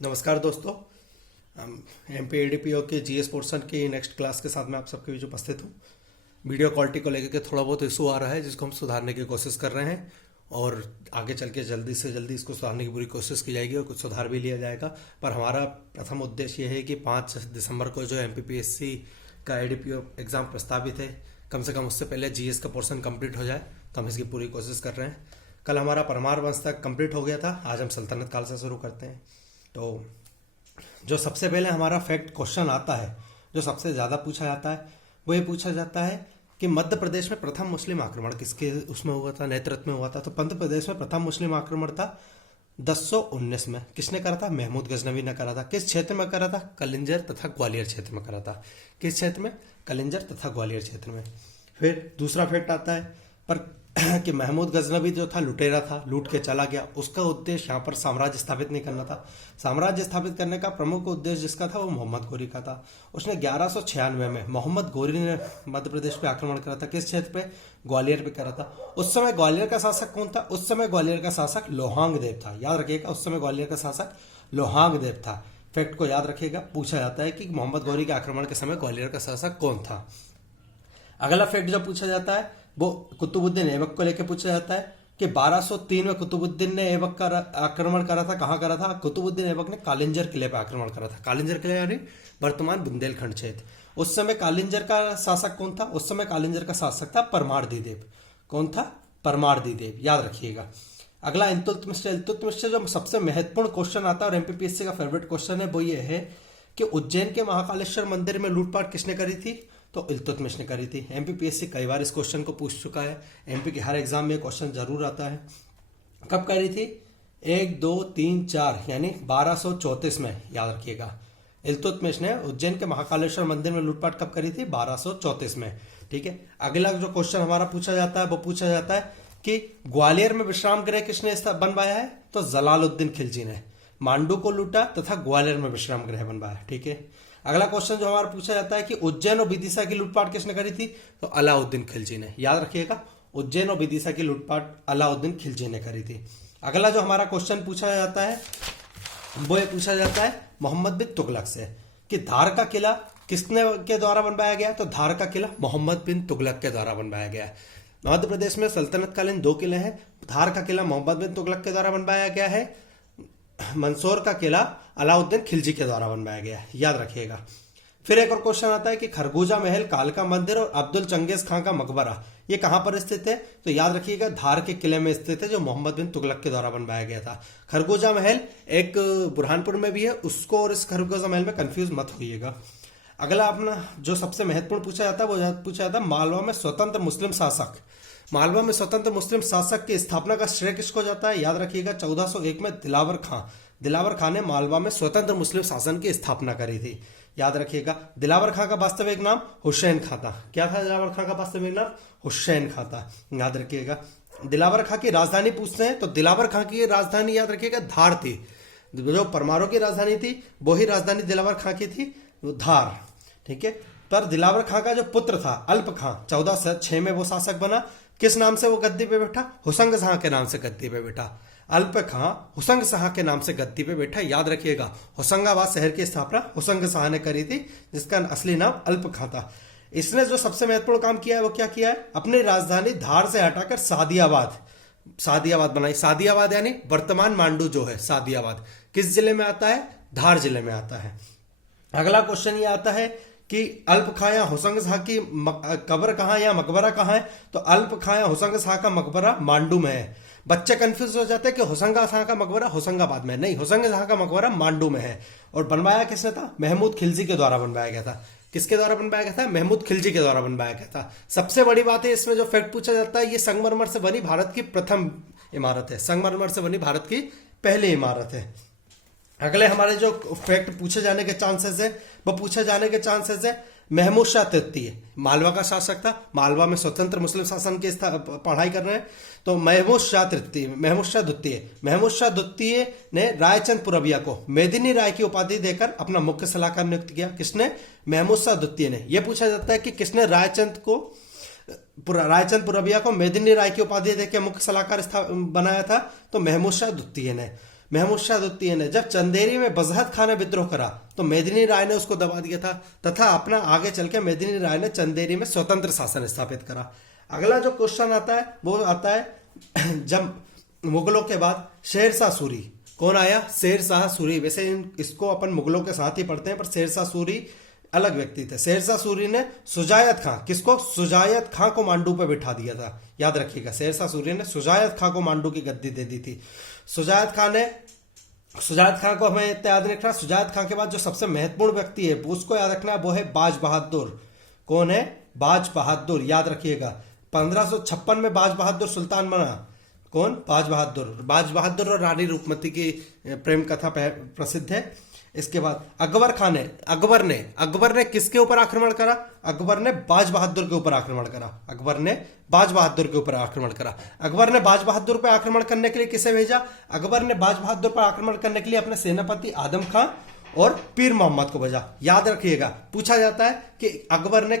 नमस्कार दोस्तों। M P ADPO के जीएस पोर्शन की नेक्स्ट क्लास के साथ में आप सबके बीच उपस्थित हूँ। वीडियो क्वालिटी को लेकर के थोड़ा बहुत इशू आ रहा है जिसको हम सुधारने की कोशिश कर रहे हैं और आगे चल के जल्दी से जल्दी इसको सुधारने की पूरी कोशिश की जाएगी और कुछ सुधार भी लिया जाएगा। पर हमारा प्रथम उद्देश्य ये है कि 5 दिसंबर को जो MPPSC का ADPO एग्ज़ाम प्रस्तावित है, कम से कम उससे पहले जीएस का पोर्शन कंप्लीट हो जाए, तो हम इसकी पूरी कोशिश कर रहे हैं। कल हमारा परमार वंश तक कंप्लीट हो गया था, आज हम सल्तनत काल से शुरू करते हैं। तो जो सबसे पहले हमारा फैक्ट क्वेश्चन आता है, जो सबसे ज़्यादा पूछा जाता है, वो ये पूछा जाता है कि मध्य प्रदेश में प्रथम मुस्लिम आक्रमण किसके उसमें हुआ था, नेतृत्व में हुआ था। तो मध्य प्रदेश में प्रथम मुस्लिम आक्रमण था 1019 में। किसने करा था? महमूद गजनवी ने करा था। किस क्षेत्र में करा था? कलिंजर तथा ग्वालियर क्षेत्र में करा था। किस क्षेत्र में? कलिंजर तथा ग्वालियर क्षेत्र में। फिर दूसरा फैक्ट आता है पर कि महमूद गजनवी जो था लुटेरा था, लूट के चला गया। उसका उद्देश्य यहाँ पर साम्राज्य स्थापित नहीं करना था। साम्राज्य स्थापित करने का प्रमुख उद्देश्य जिसका था वो मोहम्मद गोरी का था। उसने 1196 में मोहम्मद गोरी ने मध्य प्रदेश पे आक्रमण करा था। किस क्षेत्र पे? ग्वालियर पे करा था। उस समय ग्वालियर का शासक कौन था? उस समय ग्वालियर का शासक लोहांग देव था। याद रखिएगा, उस समय ग्वालियर का शासक लोहांग देव था। फैक्ट को याद रखिएगा, पूछा जाता है कि मोहम्मद गोरी के आक्रमण के समय ग्वालियर का शासक कौन था। अगला फैक्ट जो पूछा जाता है वो कुतुबुद्दीन ऐबक को लेकर पूछा जाता है कि 1203 में कुतुबुद्दीन ने ऐबक का आक्रमण करा था। कहाँ करा था? कुतुबुद्दीन ऐबक ने कालिंजर किले पर आक्रमण करा था। कालिंजर किले यानी वर्तमान बुंदेलखंड क्षेत्र। उस समय कालिंजर का शासक कौन था? उस समय कालिंजर का शासक था परमारदी देव। कौन था? परमारदी देव। याद रखिएगा। अगला इल्तुतमिश जो सबसे महत्वपूर्ण क्वेश्चन आता है और MPPSC का फेवरेट क्वेश्चन है वो ये है कि उज्जैन के महाकालेश्वर मंदिर में लूटपाट किसने करी थी? तो इल्तुतमिश ने करी थी। MPPSC कई बार इस क्वेश्चन को पूछ चुका है। MP के हर एग्जाम में क्वेश्चन जरूर आता है। कब करी थी? 1 2 3 4 यानी 1234 में। याद रखिएगा, इल्तुतमिश ने उज्जैन के महाकालेश्वर मंदिर में लूटपाट कब करी थी? 1234 में। ठीक है। अगला जो क्वेश्चन हमारा पूछा जाता है वो पूछा जाता है कि ग्वालियर में विश्राम गृह किसने बनवाया है? तो जलालुद्दीन खिलजी ने मांडू को लूटा तथा ग्वालियर में विश्राम गृह बनवाया। ठीक है। अगला क्वेश्चन जो हमारा पूछा जाता है कि उज्जैन और विदिशा की लूटपाट किसने करी थी? तो अलाउद्दीन खिलजी ने। याद रखिएगा, उज्जैन और विदिशा की लूटपाट अलाउद्दीन खिलजी ने करी थी। अगला जो हमारा क्वेश्चन पूछा जाता है वो ये पूछा जाता है मोहम्मद बिन तुगलक से कि धार का किला किसने के द्वारा बनवाया गया? तो धार का किला मोहम्मद बिन तुगलक के द्वारा बनवाया गया है। मध्य प्रदेश में सल्तनत कालीन 2 किले हैं। धार का किला मोहम्मद बिन तुगलक के द्वारा बनवाया गया है। मंदसौर का किला अलाउद्दीन खिलजी के द्वारा बनवाया गया है। याद रखिएगा। फिर एक और क्वेश्चन आता है कि खरबूजा महल, कालका मंदिर और अब्दुल चंगेज खां का मकबरा ये कहां पर स्थित है? तो याद रखिएगा, धार के किले में स्थित है जो मोहम्मद बिन तुगलक के द्वारा बनवाया गया था। खरबूजा महल एक बुरहानपुर में भी है, उसको और इस खरबूजा महल में कंफ्यूज मत होइएगा। अगला अपना जो सबसे महत्वपूर्ण पूछा जाता है वो पूछा जाता है मालवा में स्वतंत्र मुस्लिम शासक। मालवा में स्वतंत्र मुस्लिम शासक की स्थापना का श्रेय किसको जाता है? याद रखिएगा, 1401 में दिलावर खां ने मालवा में स्वतंत्र मुस्लिम शासन की स्थापना करी थी। याद रखिएगा, दिलावर खां का वास्तविक नाम हुसैन खां था। क्या था दिलावर खां का वास्तविक नाम? हुसैन खां था। याद रखिएगा। दिलावर खां की राजधानी पूछते हैं तो दिलावर खां की राजधानी याद रखिएगा धार थी। जो परमारों की राजधानी थी वही राजधानी दिलावर खां की थी, धार। ठीक है। पर दिलावर खां का जो पुत्र था अल्प खां, 1406 में वो शासक बना। किस नाम से वो गद्दी पे बैठा? हुसंग शाह के नाम से गद्दी पे बैठा। अल्प खां हुसंग शाह के नाम से गद्दी पे बैठा। याद रखिएगा, होशंगाबाद शहर की स्थापना हुसंग शाह ने करी थी जिसका असली नाम अल्प खां था। इसने जो सबसे महत्वपूर्ण काम किया है वो क्या किया है? अपनी राजधानी धार से हटाकर सादियाबाद बनाई। सादियाबाद यानी वर्तमान मांडू जो है सादियाबाद किस जिले में आता है? धार जिले में आता है। अगला क्वेश्चन ये आता है कि अल्प खां या हुसंग शाह की कब्र कहाँ या मकबरा कहाँ है? तो अल्प खां या हुसंग शाह का मकबरा मांडू में है। बच्चे कंफ्यूज हो जाते हैं कि हुसंग शाह का मकबरा होशंगाबाद में, नहीं, हुसंग शाह का मकबरा मांडू में है। और बनवाया किसने था? महमूद खिलजी के द्वारा बनवाया गया था। किसके द्वारा बनवाया गया था? महमूद खिलजी के द्वारा बनवाया गया था। सबसे बड़ी बात है इसमें जो फैक्ट पूछा जाता है, ये संगमरमर से बनी भारत की प्रथम इमारत है। संगमरमर से बनी भारत की पहली इमारत है। अगले हमारे जो फैक्ट पूछे जाने के चांसेस है वो पूछे जाने के चांसेस है महमूद शाह तृतीय, मालवा का शासक था। मालवा में स्वतंत्र मुस्लिम शासन की पढ़ाई कर रहे हैं तो महमूद शाह द्वितीय ने रायचंद पुरबिया को मेदिनी राय की उपाधि देकर अपना मुख्य सलाहकार नियुक्त किया। किसने? महमूद शाह द्वितीय ने। यह पूछा जाता है कि किसने रायचंद पुरबिया को मेदिनी राय की उपाधि देकर मुख्य सलाहकार बनाया था? तो महमूद शाह द्वितीय ने। महमूद शाह द्वितीय ने जब चंदेरी में बजहत खान ने विद्रोह करा तो मेदिनी राय ने उसको दबा दिया था, तथा अपना आगे चल के मेदिनी राय ने चंदेरी में स्वतंत्र शासन स्थापित करा। अगला जो क्वेश्चन आता है वो आता है जब मुगलों के बाद शेरशाह सूरी कौन आया? शेरशाह सूरी। वैसे इसको अपन मुगलों के साथ ही पढ़ते हैं, पर शेरशाह सूरी अलग व्यक्ति थे। शेरशाह सूरी ने सुजायत खां, किसको? सुजायत खां को मांडू पे बिठा दिया था, याद रखिएगा। शेरशाह सूरी ने सुजायत खां को मांडू की गद्दी दे दी थी। सुजायत खां को हमें इतना याद रखना। सुजायत खां के बाद जो सबसे महत्वपूर्ण व्यक्ति है उसको याद रखना, वो है बाज बहादुर। कौन है? बाज बहादुर, याद रखिएगा। 1556 में बाज बहादुर सुल्तान बना। कौन? बाज बहादुर। बाज बहादुर और रानी रूपमती की प्रेम कथा प्रसिद्ध है। इसके बाद अकबर ने किसके ऊपर आक्रमण करा? अकबर ने बाज बहादुर के ऊपर आक्रमण करा। अकबर ने बाज बहादुर पे आक्रमण करने के लिए किसे भेजा? अकबर ने बाज बहादुर पर आक्रमण करने के लिए अपने सेनापति आदम खां और पीर मोहम्मद को भेजा। याद रखिएगा, पूछा जाता है कि अकबर ने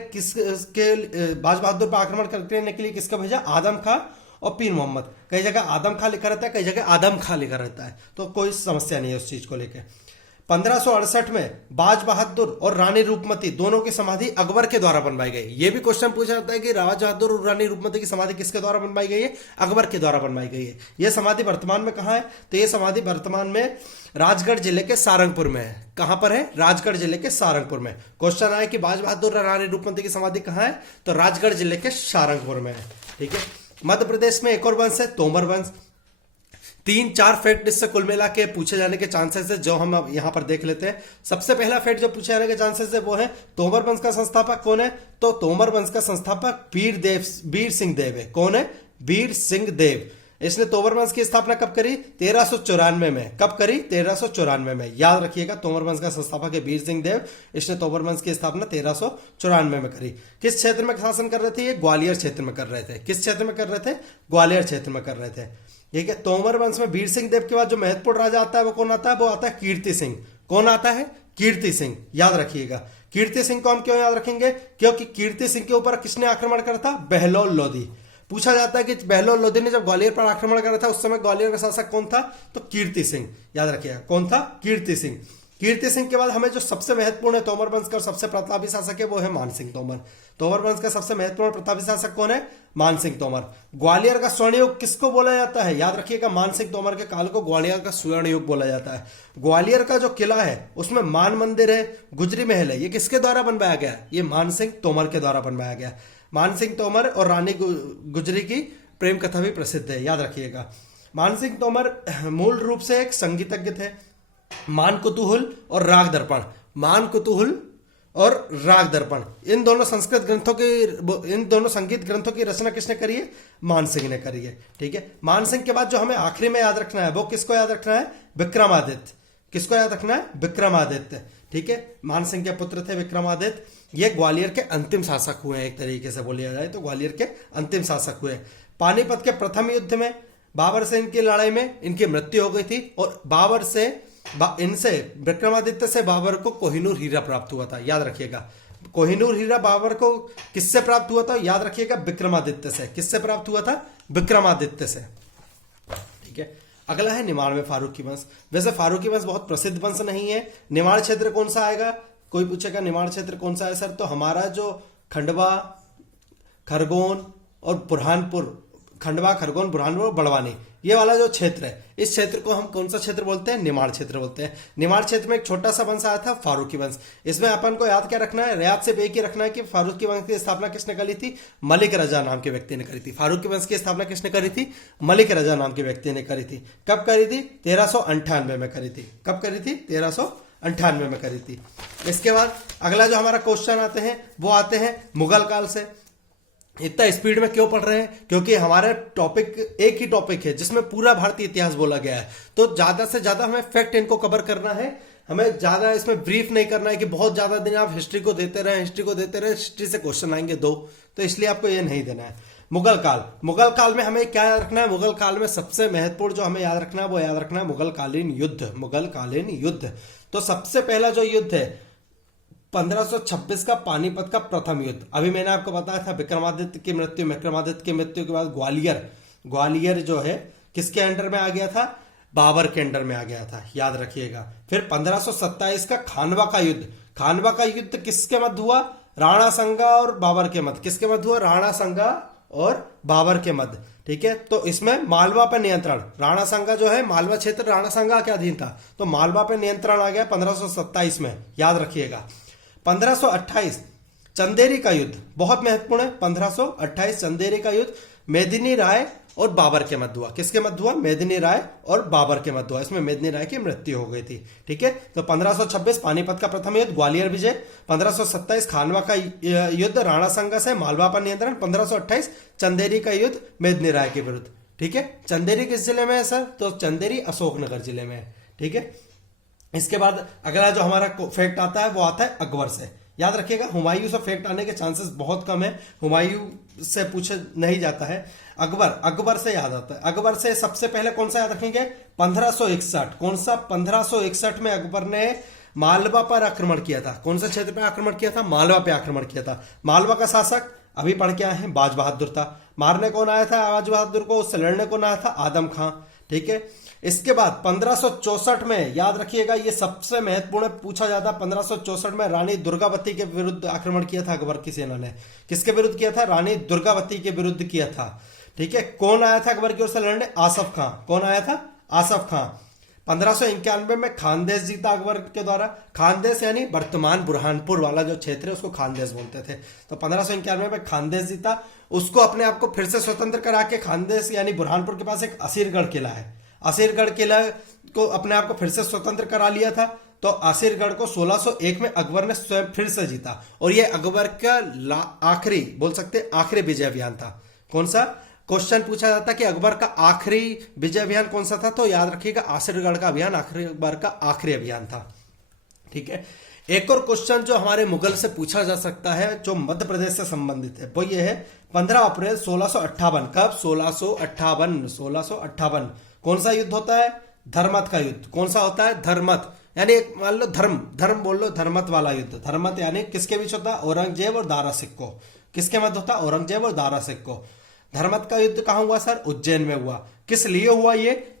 बाज बहादुर पर आक्रमण करने के लिए किसको भेजा? आदम खां और पीर मोहम्मद। कई जगह आदम खां लिखा रहता है, कई जगह आदम खां लिखा रहता है, तो कोई समस्या नहीं है उस चीज को लेकर। 1568 में बाज बहादुर और रानी रूपमती दोनों की समाधि अकबर के द्वारा बनवाई गई। यह भी क्वेश्चन पूछा जाता है कि बाज बहादुर और रानी रूपमती की समाधि किसके द्वारा बनवाई गई है? अकबर के द्वारा बनवाई गई है। यह समाधि वर्तमान में कहां है? तो यह समाधि वर्तमान में राजगढ़ जिले के सारंगपुर में है। कहां पर है? राजगढ़ जिले के सारंगपुर में। क्वेश्चन आया कि बाज बहादुर और रानी रूपमती की समाधि कहां है? तो राजगढ़ जिले के सारंगपुर में है। ठीक है। मध्य प्रदेश में एक और वंश है तोमर वंश। 3-4 फैक्ट इससे कुल मिला के पूछे जाने के चांसेस है, जो हम अब यहां पर देख लेते हैं। सबसे पहला फैक्ट जो पूछे जाने के चांसेस है वो है तोमर वंश का संस्थापक कौन है? तो तोमर वंश का संस्थापक वीर सिंह देव है। कौन है? वीर सिंह देव। इसने तोमर वंश की स्थापना कब करी? 1394 में। कब करी? 1394 में। याद रखिएगा, तोमर वंश का संस्थापक है वीर सिंह देव। इसने तोमर वंश की स्थापना 1394 में करी। किस क्षेत्र में शासन कर रहे थे? ये ग्वालियर क्षेत्र में कर रहे थे। किस क्षेत्र में कर रहे थे? ग्वालियर क्षेत्र में कर रहे थे। ठीक है। तोमर वंश में वीर सिंह देव के बाद जो महत्वपूर्ण राजा आता है वो कौन आता है? वो आता है कीर्ति सिंह। कौन आता है? कीर्ति सिंह। याद रखिएगा। कीर्ति सिंह को हम क्यों याद रखेंगे? क्योंकि कीर्ति सिंह के ऊपर किसने आक्रमण करा था? बहलोल लोधी। पूछा जाता है कि बहलोल लोधी ने जब ग्वालियर पर आक्रमण करा था उस समय ग्वालियर का शासक कौन था? तो कीर्ति सिंह। याद रखिएगा, कौन था? कीर्ति सिंह। कीर्ति सिंह के बाद हमें जो सबसे महत्वपूर्ण है तोमर वंश का सबसे प्रतापी शासक है वो है मान सिंह तोमर। तोमर वंश का सबसे महत्वपूर्ण प्रतापी शासक कौन है? मान सिंह तोमर। ग्वालियर का स्वर्ण युग किसको बोला जाता है? याद रखिएगा, मान सिंह तोमर के काल को ग्वालियर का स्वर्ण युग बोला जाता है। ग्वालियर का जो किला है उसमें मान मंदिर है, गुजरी महल है, ये किसके द्वारा बनवाया गया? ये मान सिंह तोमर के द्वारा बनवाया गया। मान सिंह तोमर और रानी गुजरी की प्रेम कथा भी प्रसिद्ध है, याद रखिएगा। मान सिंह तोमर मूल रूप से एक संगीतज्ञ थे। मान कुतूहल और राग दर्पण, मान कुतूहल और राग दर्पण, इन दोनों संगीत ग्रंथों की रचना किसने करी है? मान सिंह ने करी है। ठीक है। मान सिंह के बाद जो हमें आखिरी में याद रखना है वो किसको याद रखना है? विक्रमादित्य। किसको याद रखना है? विक्रमादित्य। ठीक है। मान सिंह के पुत्र थे विक्रमादित्य। ये ग्वालियर के अंतिम शासक हुए हैं, एक तरीके से बोलिया जाए तो ग्वालियर के अंतिम शासक हुए। पानीपत के प्रथम युद्ध में बाबर से इनकी लड़ाई में इनकी मृत्यु हो गई थी और विक्रमादित्य से बाबर को कोहिनूर हीरा प्राप्त हुआ था। याद रखिएगा, कोहिनूर हीरा बाबर को किससे प्राप्त हुआ था? याद रखिएगा, विक्रमादित्य से। किससे प्राप्त हुआ था? विक्रमादित्य से। ठीक है। अगला है निमाड़ में फारूकी वंश। वैसे फारूकी वंश बहुत प्रसिद्ध वंश नहीं है। निमाड़ क्षेत्र कौन सा आएगा? कोई पूछेगा निमाड़ क्षेत्र कौन सा है सर? तो हमारा जो खंडवा, खरगोन और बुरहानपुर, बड़वानी, ये वाला जो क्षेत्र है, इस क्षेत्र को हम कौन सा क्षेत्र बोलते हैं? निमाड़ क्षेत्र बोलते हैं। निमाड़ क्षेत्र में एक छोटा सा वंश आया था, फारूकी वंश। इसमें अपन को याद क्या रखना है? याद से एक ही रखना है कि फारूकी वंश की स्थापना किसने करी थी? मलिक रजा नाम के व्यक्ति ने करी थी। फारूकी वंश की स्थापना किसने करी थी? मलिक रजा नाम के व्यक्ति ने करी थी। कब करी थी? 1398 में करी थी। कब करी थी? 1398 में करी थी। इसके बाद अगला जो हमारा क्वेश्चन आते हैं वो आते हैं मुगल काल से। इतना स्पीड में क्यों पढ़ रहे हैं? क्योंकि हमारा टॉपिक एक ही टॉपिक है जिसमें पूरा भारतीय इतिहास बोला गया है, तो ज्यादा से ज्यादा हमें फैक्ट इनको कवर करना है। हमें ज्यादा इसमें ब्रीफ नहीं करना है कि बहुत ज्यादा दिन आप हिस्ट्री को देते रहे, हिस्ट्री से क्वेश्चन आएंगे 2, तो इसलिए आपको ये नहीं देना है। मुगल काल में हमें क्या याद रखना है? मुगल काल में सबसे महत्वपूर्ण जो हमें याद रखना है वो याद रखना है मुगलकालीन युद्ध। तो सबसे पहला जो युद्ध है 1526 का पानीपत का प्रथम युद्ध। अभी मैंने आपको बताया था विक्रमादित्य की मृत्यु के बाद ग्वालियर जो है किसके अंडर में आ गया था? बाबर के अंडर में आ गया था, याद रखिएगा। फिर 1527 का खानवा का युद्ध। खानवा का युद्ध किसके मध्य हुआ? राणा संगा और बाबर के मध्य। किसके मध्य हुआ? राणा संगा और बाबर के मध्य। ठीक है, तो इसमें मालवा पर नियंत्रण, राणा संगा जो है मालवा क्षेत्र राणा संगा के अधीन था, तो मालवा पर नियंत्रण आ गया 1527 में, याद रखिएगा। 1528 चंदेरी का युद्ध बहुत महत्वपूर्ण है। 1528 चंदेरी का युद्ध मेदिनी राय और बाबर के मध्य हुआ। किसके मध्य हुआ? मेदिनी राय और बाबर के मध्य हुआ। इसमें मेदिनी राय की मृत्यु हो गई थी। ठीक है, तो 1526 पानीपत का प्रथम युद्ध, ग्वालियर विजय। 1527 खानवा का युद्ध राणा संगा से मालवा पर नियंत्रण। 1528 चंदेरी का युद्ध मेदिनी राय के विरुद्ध। ठीक है, चंदेरी किस जिले में है सर? तो चंदेरी अशोकनगर जिले में है। ठीक है, इसके बाद अगला जो हमारा फैक्ट आता है वो आता है अकबर से। याद रखिएगा, हुमायूं से फैक्ट आने के चांसेस बहुत कम है, हुमायूं से पूछे नहीं जाता है। अकबर से याद आता है। अकबर से सबसे पहले कौन सा याद रखेंगे? 1561। कौन सा? 1561 में अकबर ने मालवा पर आक्रमण किया था। कौन से क्षेत्र पर आक्रमण किया था? मालवा पे आक्रमण किया था। मालवा का शासक अभी पढ़ के आए हैं बाज बहादुर था। मारने कौन आया था बाज बहादुर को? उससे लड़ने कौन आया था? आदम खां। ठीक है, इसके बाद 1564 में, याद रखिएगा ये सबसे महत्वपूर्ण पूछा जाता है, 1564 में रानी दुर्गावती के विरुद्ध आक्रमण किया था अकबर की सेना ने। किसके विरुद्ध किया था? रानी दुर्गावती के विरुद्ध किया था। ठीक है, कौन आया था अकबर की ओर से लड़ने? आसफ खां। कौन आया था? आसफ खां। 1591 में खानदेश जीता अकबर के द्वारा। खानदेश यानी वर्तमान बुरहानपुर वाला जो क्षेत्र है उसको खानदेश बोलते थे। तो 1591 में खानदेश जीता, उसको अपने आप को फिर से स्वतंत्र करा के, खानदेश यानी बुरहानपुर के पास एक असीरगढ़ किला है, असीरगढ़ किला को अपने आप को फिर से स्वतंत्र करा लिया था। तो असीरगढ़ को 1601 में अकबर ने स्वयं फिर से जीता, और यह अकबर का आखिरी, बोल सकते आखिरी विजय अभियान था। कौन सा? क्वेश्चन पूछा जाता कि अकबर का आखिरी विजय अभियान कौन सा था, तो याद रखिएगा आसिरगढ़ का अभियान अकबर का आखिरी अभियान था। ठीक है, एक और क्वेश्चन जो हमारे मुगल से पूछा जा सकता है जो मध्य प्रदेश से संबंधित है वो ये है 15 अप्रैल 1658। कब? 1658। कौन सा युद्ध होता है? धर्मत का युद्ध। कौन सा होता है? धर्मत यानी एक मान लो धर्म बोल लो, धर्मत वाला युद्ध। धर्मत यानी किसके बीच होता है? औरंगजेब और दारा सिक्को। किसके मध्य होता है? औरंगजेब और दारा सिक्को। धर्मत का युद्ध कहां हुआ सर? उज्जैन में हुआ। किस लिए हुआ ये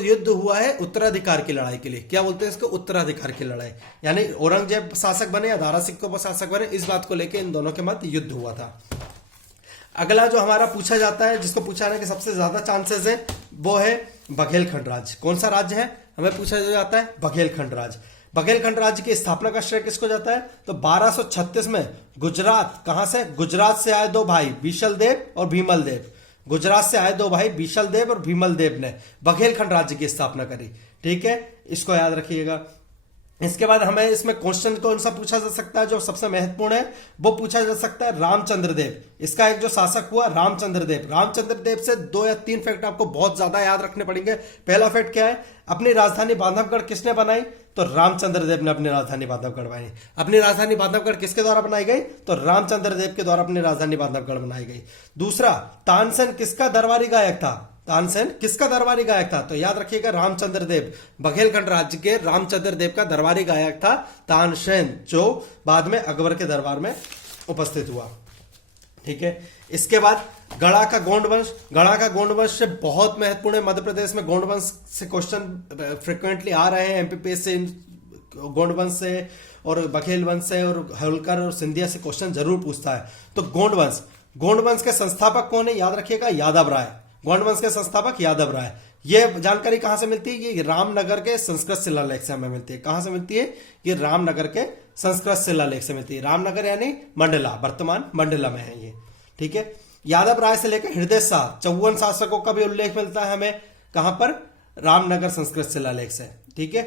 युद्ध हुआ है उत्तराधिकार की लड़ाई के लिए। क्या बोलते हैं इसको? उत्तराधिकार की लड़ाई। यानी औरंगजेब शासक बने या दारा सिक्को शासक बने, इस बात को लेकर इन दोनों के मध्य युद्ध हुआ था। अगला जो हमारा पूछा जाता है, जिसको पूछाने के सबसे ज्यादा चांसेस है, वो है बघेलखंड राज्य। कौन सा राज्य है? हमें पूछा जाता है बघेलखंड राज्य। बघेलखंड राज्य की स्थापना का श्रेय किसको जाता है? तो 1236 में गुजरात, कहां से? गुजरात से आए दो भाई बीशल देव और भीमल देव। गुजरात से आए दो भाई बीशल देव और भीमल देव ने बघेलखंड राज्य की स्थापना करी। ठीक है, इसको याद रखिएगा। इसके बाद हमें इसमें क्वेश्चन कौन सा पूछा जा सकता है जो सबसे महत्वपूर्ण है, वो पूछा जा सकता है रामचंद्र देव। इसका एक जो शासक हुआ रामचंद्र देव। रामचंद्र देव से 2 या 3 फैक्ट आपको बहुत ज्यादा याद रखने पड़ेंगे। पहला फैक्ट क्या है? अपनी राजधानी बांधवगढ़ किसने बनाई? तो रामचंद्र देव ने अपनी राजधानी बांधवगढ़ बनाई। अपनी राजधानी बांधवगढ़ किसके द्वारा बनाई गई? तो रामचंद्र देव के द्वारा अपनी राजधानी बांधवगढ़ बनाई गई। दूसरा, तानसेन किसका दरबारी गायक था? तानसेन किसका दरबारी गायक था? तो याद रखिएगा रामचंद्र देव। बघेलखंड राज्य के रामचंद्र देव का दरबारी गायक था तानसेन, जो बाद में अकबर के दरबार में उपस्थित हुआ। ठीक है, इसके बाद गढ़ा का गोंड वंश। गढ़ा का गोंड वंश से बहुत महत्वपूर्ण है। मध्य प्रदेश में गोंड वंश से क्वेश्चन फ्रिक्वेंटली आ रहे हैं एमपीपीएस से, गोंड वंश से और बघेल वंश से और होलकर और सिंधिया से क्वेश्चन जरूर पूछता है। तो गोंड वंश के संस्थापक कौन है? याद रखिएगा यादव राय। गोंड वंश के संस्थापक यादव राय। यह जानकारी कहां से मिलती है? ये रामनगर के संस्कृत शिलालेख से हमें मिलती है। कहां से मिलती है? ये रामनगर के संस्कृत शिलालेख से मिलती है। रामनगर यानी मंडला, वर्तमान मंडला में है ये। ठीक है, यादव राय से लेकर हृदय शाह 54 शासकों का भी उल्लेख मिलता है हमें। कहां पर? रामनगर संस्कृत शिलालेख से। ठीक है,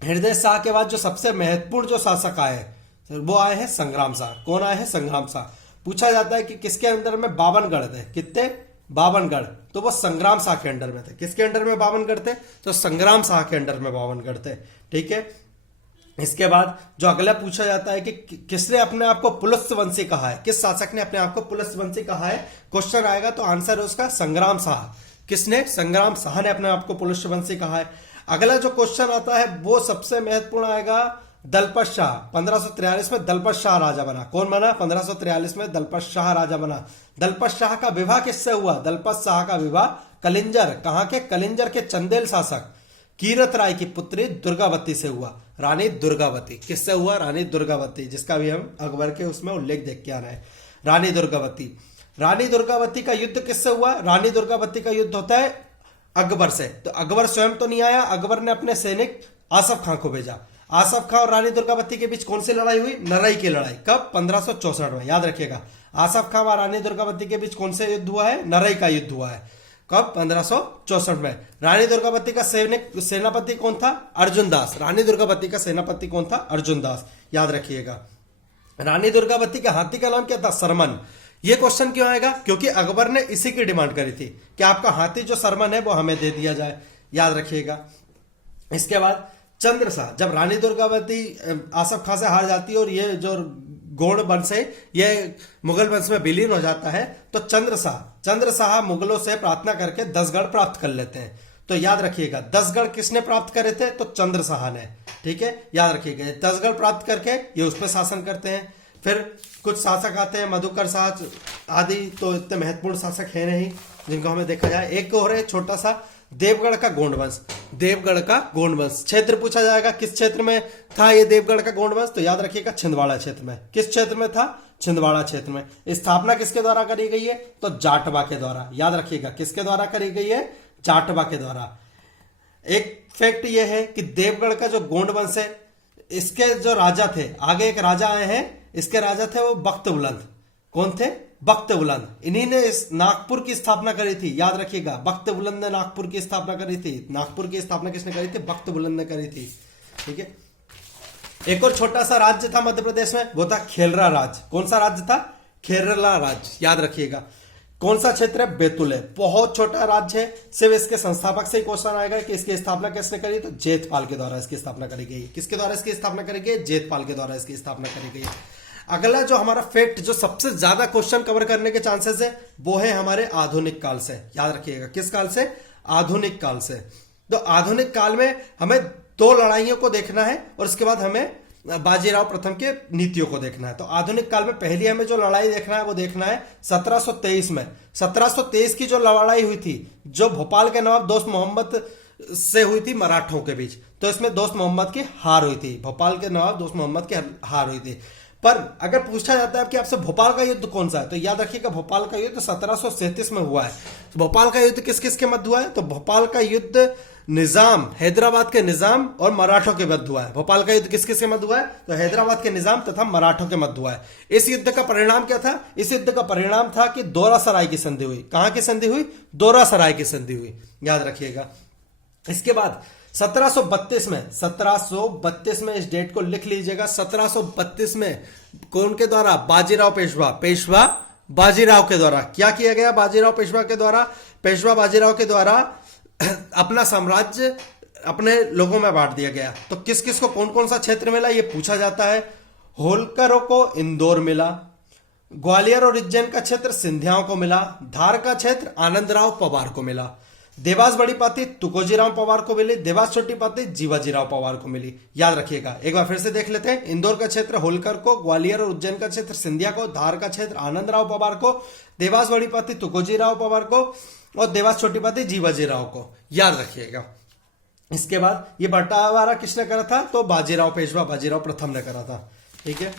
हृदय शाह के बाद जो सबसे महत्वपूर्ण जो शासक आए वो आए हैं संग्राम शाह। कौन आए हैं? संग्राम शाह। पूछा जाता है कि किसके अंदर में 52 गढ़ थे? कितने? 52 गढ़। तो वो संग्राम शाह के अंडर में थे। किसके अंडर में 52 गढ़ थे? तो संग्राम शाह के अंडर में 52 गढ़ थे। ठीक है, इसके बाद जो अगला पूछा जाता है कि किसने अपने आप को पुलस्त्यवंशी कहा है? किस शासक ने अपने आप को पुलस्त्यवंशी कहा है? क्वेश्चन आएगा तो आंसर है उसका संग्राम शाह। किसने? संग्राम शाह ने अपने आप को पुलस्त्यवंशी कहा है। अगला जो क्वेश्चन आता है वो सबसे महत्वपूर्ण आएगा दलपत शाह। 1543 में दलपत शाह राजा बना। कौन बना? 1543 में दलपत शाह राजा बना। दलपत शाह का विवाह किससे हुआ? दलपत शाह का विवाह कलिंजर, कहां के? कलिंजर के चंदेल शासक कीरत राय की पुत्री दुर्गावती से हुआ। रानी दुर्गावती किससे हुआ? रानी दुर्गावती, जिसका भी हम अकबर के उसमें उल्लेख देख के आ रहे हैं। रानी दुर्गावती। रानी दुर्गावती का युद्ध किससे हुआ? रानी दुर्गावती का युद्ध होता है अकबर से। तो अकबर स्वयं तो नहीं आया, अकबर ने अपने सैनिक आसफ खां को भेजा। आसफ खां और रानी दुर्गावती के बीच कौन सी लड़ाई हुई? नरई की लड़ाई। कब? 1564 में। याद रखिएगा, आसफ खां और रानी दुर्गावती के बीच कौन से युद्ध हुआ है? नरई का युद्ध हुआ है। कब? 1564 में। रानी दुर्गावती का सेनापति कौन था? अर्जुन दास। रानी दुर्गावती का सेनापति कौन था? अर्जुन दास। याद रखिएगा। रानी दुर्गावती के हाथी का नाम क्या था? सरमन। ये क्वेश्चन क्यों आएगा? क्योंकि अकबर ने इसी की डिमांड करी थी कि आपका हाथी जो सरमन है वो हमें दे दिया जाए। याद रखिएगा। इसके बाद चंद्रशाह। जब रानी दुर्गावती आसफ खां से हार जाती है और ये जो गौड़ वंश है ये मुगल वंश में विलीन हो जाता है, तो चंद्रशाह मुगलों से प्रार्थना करके 10 गढ़ प्राप्त कर लेते हैं। तो याद रखिएगा, 10 गढ़ किसने प्राप्त करे थे? तो चंद्रशाह ने। ठीक है, याद रखिएगा। 10 गढ़ प्राप्त करके ये उस पर शासन करते हैं। फिर कुछ शासक आते हैं, मधुकर शाह आदि, तो इतने महत्वपूर्ण शासक है नहीं जिनको हमें देखा जाए। एक और है छोटा सा देवगढ़ का गोंड वंश। देवगढ़ का गोंड वंश। क्षेत्र पूछा जाएगा, किस क्षेत्र में था ये देवगढ़ का गोंड वंश? तो याद रखिएगा, छिंदवाड़ा क्षेत्र में। किस क्षेत्र में था? छिंदवाड़ा क्षेत्र में। स्थापना किसके द्वारा करी गई है? तो जाटवा के द्वारा। याद रखिएगा, किसके द्वारा करी गई है? जाटवा के द्वारा। एक फैक्ट ये है कि देवगढ़ का जो गोंड वंश है, इसके जो राजा थे, आगे एक राजा आए हैं, इसके राजा थे वो बख्त बुलंद। कौन थे? बख्त बुलंद। इन्हीं ने इस नागपुर की स्थापना करी थी। याद रखिएगा, बख्त बुलंद ने नागपुर की स्थापना करी थी। नागपुर की स्थापना किसने करी थी? बख्त बुलंद ने करी थी। ठीक है। एक और छोटा सा राज्य था मध्य प्रदेश में, वो था खेरला राज्य। कौन सा राज्य था? खेरला राज्य। याद रखिएगा। कौन सा क्षेत्र है? बैतूल है। बहुत छोटा राज्य है। सिर्फ इसके संस्थापक से ही क्वेश्चन आएगा कि इसकी स्थापना किसने करी? तो जेठपाल के द्वारा इसकी स्थापना करी गई। किसके द्वारा इसकी स्थापना करी गई? जेठपाल के द्वारा इसकी स्थापना करी गई। अगला जो हमारा फैक्ट जो सबसे ज्यादा क्वेश्चन कवर करने के चांसेस है वो है हमारे आधुनिक काल से। याद रखिएगा, किस काल से? आधुनिक काल से। तो आधुनिक काल में हमें 2 लड़ाइयों को देखना है और उसके बाद हमें बाजीराव प्रथम के नीतियों को देखना है। तो आधुनिक काल में पहली हमें जो लड़ाई देखना है वो देखना है 1723 में। 1723 की जो लड़ाई हुई थी, जो भोपाल के नवाब दोस्त मोहम्मद से हुई थी मराठों के बीच, तो इसमें दोस्त मोहम्मद की हार हुई थी। भोपाल के नवाब दोस्त मोहम्मद की हार हुई थी। पर अगर पूछा जाता है कि आपसे भोपाल का युद्ध कौन सा है, तो याद रखिएगा, भोपाल का युद्ध 1737 में हुआ है। तो भोपाल का युद्ध किस किस के मध्य हुआ है? तो भोपाल का युद्ध निजाम, हैदराबाद के निजाम और मराठों के मध्य हुआ है। भोपाल का युद्ध किस किस के मध्य हुआ है? तो हैदराबाद के निजाम तथा मराठों के मध्य हुआ है। इस युद्ध का परिणाम क्या था? इस युद्ध का परिणाम था कि दोरा सराय की संधि हुई। कहां की संधि हुई? दोरा सराय की संधि हुई। याद रखिएगा। इसके बाद 1732 में इस डेट को लिख लीजिएगा। 1732 में कौन के द्वारा? बाजीराव पेशवा बाजीराव के द्वारा। क्या किया गया बाजीराव पेशवा के द्वारा? पेशवा बाजीराव के द्वारा अपना साम्राज्य अपने लोगों में बांट दिया गया। तो किस किस को कौन कौन सा क्षेत्र मिला ये पूछा जाता है। होलकरों को इंदौर मिला, ग्वालियर और उज्जैन का क्षेत्र सिंधियाओं को मिला, धार का क्षेत्र आनंदराव पवार को मिला, देवास बड़ी पाती तुकोजीराव पवार को मिली, देवास छोटी पाती जीवाजीराव पवार को मिली। याद रखिएगा, एक बार फिर से देख लेते हैं। इंदौर का क्षेत्र होलकर को, ग्वालियर और उज्जैन का क्षेत्र सिंधिया को, धार का क्षेत्र आनंदराव पवार को, देवास बड़ी पाती तुकोजीराव पवार को और देवास छोटी पाती जीवाजीराव को। याद रखिएगा। इसके बाद ये बंटवारा किसने करा था? तो बाजीराव पेशवा बाजीराव प्रथम ने करा था। ठीक है।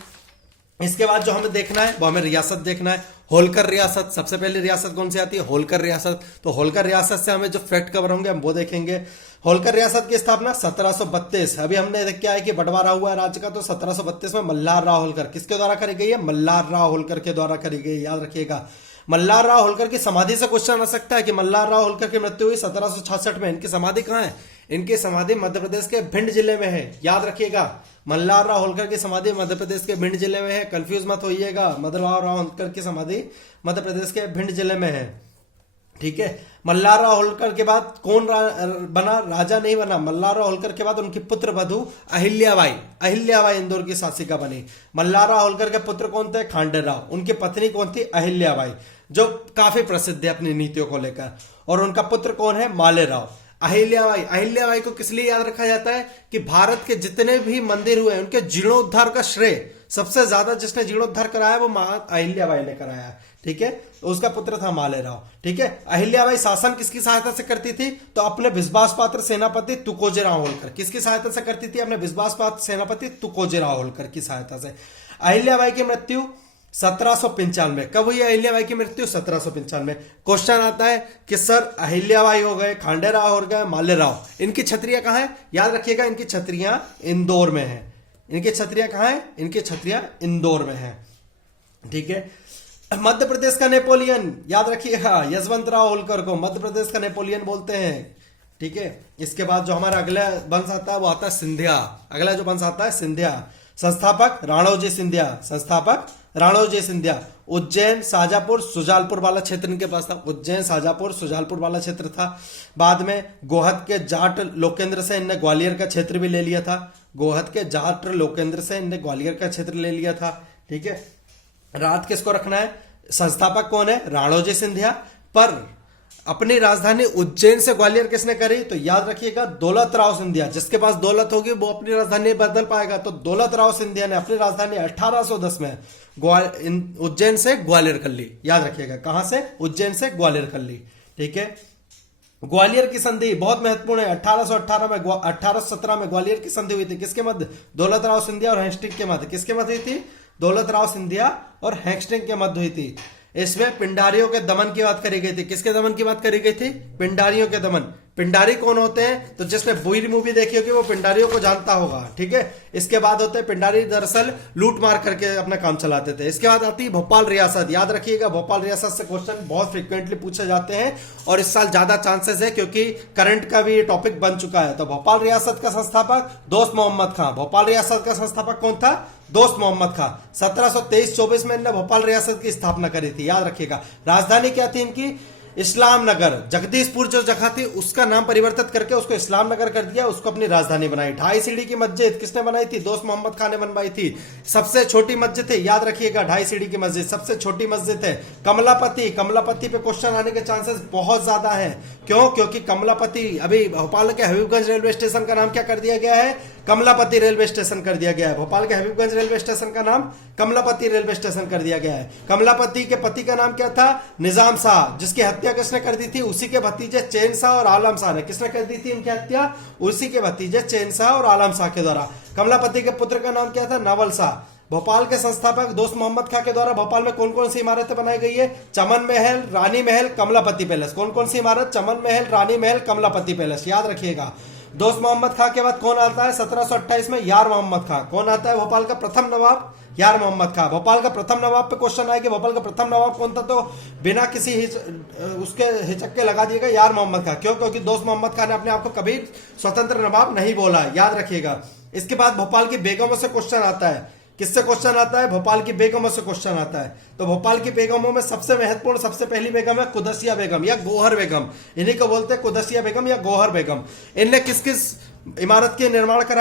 इसके बाद जो हमें देखना है वो हमें रियासत देखना है। होलकर रियासत, सबसे पहले रियासत कौन सी आती है? होलकर रियासत। तो होलकर रियासत से हमें जो फैक्ट कवर होंगे हम वो देखेंगे। होलकर रियासत की स्थापना 1732, अभी हमने देख क्या है कि बंटवारा हुआ राज्य का, तो 1732 में मल्हार राव होलकर किसके द्वारा करी गई है? मल्हार राव होलकर के द्वारा करी गई। याद रखिएगा। मल्हार राव होलकर की समाधि से क्वेश्चन आ सकता है कि मल्हार राव होलकर की मृत्यु हुई 1766 में। इनकी समाधि कहां है? इनकी समाधि मध्य प्रदेश के भिंड जिले में है। याद रखिएगा, मल्हार राव होलकर की समाधि मध्य प्रदेश के भिंड जिले में है। कंफ्यूज मत होइएगा, मल्हार राव होलकर की समाधि मध्य प्रदेश के भिंड जिले में है। ठीक है। मल्हार राव होलकर के बाद कौन बना? राजा नहीं बना। मल्हार राव होलकर के बाद उनकी पुत्र वधु अहिल्याबाई इंदौर की शासिका बनी। मल्हार राव होलकर के पुत्र कौन थे? खांडेराव। उनकी पत्नी कौन थी? अहिल्याबाई, जो काफी प्रसिद्ध है अपनी नीतियों को लेकर। और उनका पुत्र कौन है? मालेराव। अहिल्याबाई। अहिल्याबाई को किस लिए याद रखा जाता है कि भारत के जितने भी मंदिर हुए उनके जीर्णोद्धार का श्रेय सबसे ज्यादा जिसने जीर्णोद्धार कराया वो मां अहिल्याबाई ने कराया। ठीक है, उसका पुत्र था मालेराव। ठीक है, अहिल्याबाई शासन किसकी सहायता से करती थी? तो अपने विश्वास पात्र सेनापति तुकोजीराव होलकर। किसकी सहायता से करती थी? अपने विश्वास पात्र सेनापति तुकोजीराव होलकर की सहायता से। अहिल्याबाई की मृत्यु 1795। कब हुई अहिल्याबाई की मृत्यु? 1795। क्वेश्चन आता है कि सर अहिल्याबाई हो गए, खांडेराव हो गए, मालेराव, इनकी छत्रियां कहां है? याद रखिएगा इनकी छत्रियां इंदौर में है। इनकी छत्रियां कहां है? इनकी छत्रियां इंदौर में है। ठीक है, मध्य प्रदेश का नेपोलियन याद रखिएगा, यशवंतराव होलकर को मध्य प्रदेश का नेपोलियन बोलते हैं। ठीक है, इसके बाद जो हमारा अगला वंश आता है वो आता है सिंधिया। अगला जो वंश आता है सिंधिया। संस्थापक राणोजी सिंधिया। संस्थापक राणोजी सिंधिया। उज्जैन, शाजापुर, सुजालपुर वाला क्षेत्र इनके पास था। उज्जैन, शाजापुर, सुजालपुर वाला क्षेत्र था। बाद में गोहद के जाट लोकेंद्र से इनने ग्वालियर का क्षेत्र भी ले लिया था। गोहद के जाट लोकेंद्र से इनने ग्वालियर का क्षेत्र ले लिया था। ठीक है, रात किसको रखना है? संस्थापक कौन है? राणोजी सिंधिया। पर अपनी राजधानी उज्जैन से ग्वालियर किसने करी? तो याद रखिएगा दौलत राव सिंधिया। जिसके पास दौलत होगी वो अपनी राजधानी बदल पाएगा। तो दौलत राव सिंधिया ने अपनी राजधानी 1810 में उज्जैन से ग्वालियर कर ली। याद रखिएगा कहां से? उज्जैन से ग्वालियर कर ली। ठीक है, ग्वालियर की संधि बहुत महत्वपूर्ण है। 1818 में 1817 में ग्वालियर की संधि हुई थी। किसके मध्य? दौलत राव सिंधिया और हेस्टिंग के मध्य। किसके मध्य हुई थी? दौलत राव सिंधिया और हेस्टिंग के मध्य हुई थी। इसमें पिंडारियों के दमन की बात करी गई थी। किसके दमन की बात करी गई थी? पिंडारियों के दमन। पिंडारी कौन होते हैं? तो जिसने बुरी मूवी देखी होगी वो पिंडारियों को जानता होगा। ठीक है, इसके बाद होते हैं पिंडारी दरअसल लूट मार करके अपना काम चलाते थे। इसके बाद आती है भोपाल रियासत। याद रखिएगा भोपाल रियासत से क्वेश्चन बहुत फ्रिक्वेंटली पूछे जाते हैं और इस साल ज्यादा चांसेस है क्योंकि करंट का भी टॉपिक बन चुका है। तो भोपाल रियासत का संस्थापक दोस्त मोहम्मद खां। भोपाल रियासत का संस्थापक कौन था? दोस्त मोहम्मद खां। 1723-24 में इन्होंने भोपाल रियासत की स्थापना करी थी। याद रखिएगा राजधानी क्या थी इनकी? इस्लाम नगर। जगदीशपुर जो जगह थी उसका नाम परिवर्तित करके उसको इस्लाम नगर कर दिया, उसको अपनी राजधानी बनाई। 2.5 सीढ़ी की मस्जिद किसने बनाई थी? दोस्त मोहम्मद खान ने बनवाई थी। सबसे छोटी मस्जिद है, याद रखिएगा 2.5 सीढ़ी की मस्जिद सबसे छोटी मस्जिद है। कमलापति। कमलापति पे क्वेश्चन आने के चांसेस बहुत ज्यादा है। क्यों? क्योंकि कमलापति अभी भोपाल के हबीबगंज रेलवे स्टेशन का नाम क्या कर दिया गया है? कमलापति रेलवे स्टेशन कर दिया गया है। भोपाल के हबीबगंज रेलवे स्टेशन का नाम कमलापति रेलवे स्टेशन कर दिया गया है। कमलापति के पति का नाम क्या था? निजाम शाह। जिसकी हत्या किसने कर दी थी? उसी के भतीजे चैन शाह और आलम शाह ने। किसने कर दी थी इनकी हत्या? उसी के भतीजे चैन शाह और आलम शाह के द्वारा। कमलापति के पुत्र का नाम क्या था? नवल शाह। भोपाल के संस्थापक दोस्त मोहम्मद खां के द्वारा भोपाल में कौन कौन सी इमारतें बनाई गई है? चमन महल, रानी महल, कमलापति पैलेस। कौन कौन सी इमारत? चमन महल, रानी महल, कमलापति पैलेस। याद रखिएगा। दोस्त मोहम्मद खां के बाद कौन आता है 1728 में? यार मोहम्मद खां। कौन आता है भोपाल का प्रथम नवाब? यार मोहम्मद खां। भोपाल का प्रथम नवाब पे क्वेश्चन आएगा भोपाल का प्रथम नवाब कौन था? तो बिना किसी उसके हिचक के लगा दिएगा यार मोहम्मद खां। क्यों? क्योंकि दोस्त मोहम्मद खां ने अपने आप को कभी स्वतंत्र नवाब नहीं बोला। याद रखिएगा। इसके बाद भोपाल की बेगमों से क्वेश्चन आता है। किससे क्वेश्चन आता है? भोपाल की बेगमों से क्वेश्चन आता है। तो भोपाल की बेगमों में सबसे महत्वपूर्ण सबसे पहली बेगम है कुदसिया बेगम या गौहर बेगम। इन्हीं को बोलते हैं कुदसिया बेगम या गौहर बेगम। इनने किस किस इमारत के निर्माण कराया?